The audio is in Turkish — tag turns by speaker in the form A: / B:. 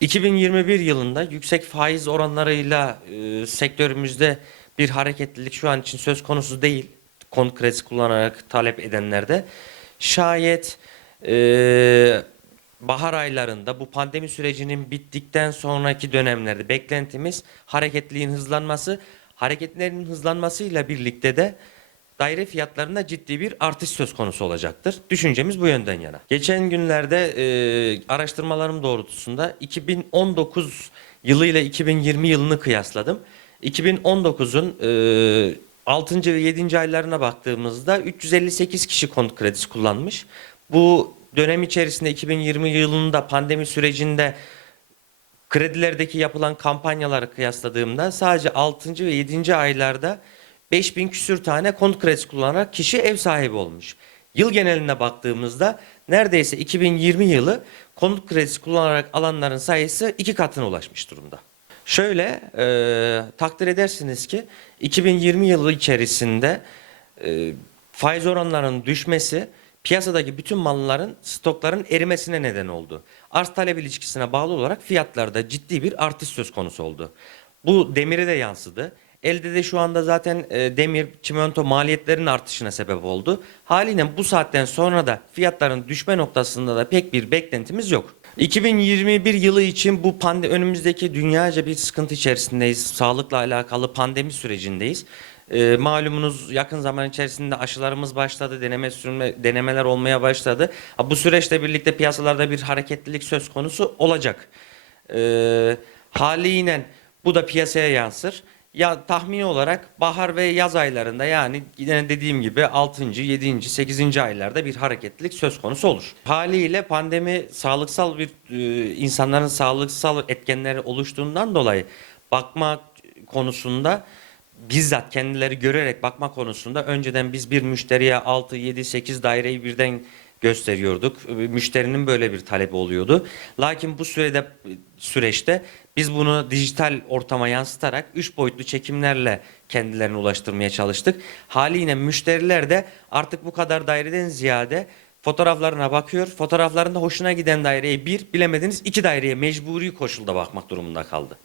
A: 2021 yılında yüksek faiz oranlarıyla e, sektörümüzde bir hareketlilik şu an için söz konusu değil. Konut kredisi kullanarak talep edenlerde. Şayet e, bahar aylarında bu pandemi sürecinin bittikten sonraki dönemlerde beklentimiz hareketliliğin hızlanması. Hareketlerin hızlanmasıyla birlikte de daire fiyatlarında ciddi bir artış söz konusu olacaktır. Düşüncemiz bu yönden yana. Geçen günlerde e, araştırmalarım doğrultusunda 2019 yılı ile 2020 yılını kıyasladım. 2019'un e, 6. ve 7. aylarına baktığımızda 358 kişi konut kredisi kullanmış. Bu dönem içerisinde 2020 yılında pandemi sürecinde kredilerdeki yapılan kampanyaları kıyasladığımda sadece 6. ve 7. aylarda 5000 küsür tane konut kredisi kullanarak kişi ev sahibi olmuş. Yıl geneline baktığımızda neredeyse 2020 yılı konut kredisi kullanarak alanların sayısı iki katına ulaşmış durumda. Şöyle e, takdir edersiniz ki 2020 yılı içerisinde e, faiz oranlarının düşmesi piyasadaki bütün malların stokların erimesine neden oldu. Arz talep ilişkisine bağlı olarak fiyatlarda ciddi bir artış söz konusu oldu. Bu demire de yansıdı. Elde de şu anda zaten e, demir, çimento maliyetlerinin artışına sebep oldu. Haliyle bu saatten sonra da fiyatların düşme noktasında da pek bir beklentimiz yok. 2021 yılı için bu pande önümüzdeki dünyaca bir sıkıntı içerisindeyiz. Sağlıkla alakalı pandemi sürecindeyiz. E, malumunuz yakın zaman içerisinde aşılarımız başladı, deneme sürme, denemeler olmaya başladı. Bu süreçle birlikte piyasalarda bir hareketlilik söz konusu olacak. E, haliyle bu da piyasaya yansır. Ya tahmini olarak bahar ve yaz aylarında yani dediğim gibi 6. 7. 8. aylarda bir hareketlilik söz konusu olur. Haliyle pandemi sağlıksal bir e, insanların sağlıksal etkenleri oluştuğundan dolayı bakma konusunda bizzat kendileri görerek bakma konusunda önceden biz bir müşteriye 6, 7, 8 daireyi birden gösteriyorduk. Müşterinin böyle bir talebi oluyordu. Lakin bu sürede süreçte biz bunu dijital ortama yansıtarak 3 boyutlu çekimlerle kendilerine ulaştırmaya çalıştık. Haliyle müşteriler de artık bu kadar daireden ziyade fotoğraflarına bakıyor. Fotoğraflarında hoşuna giden daireye bir, bilemediniz iki daireye mecburi koşulda bakmak durumunda kaldı.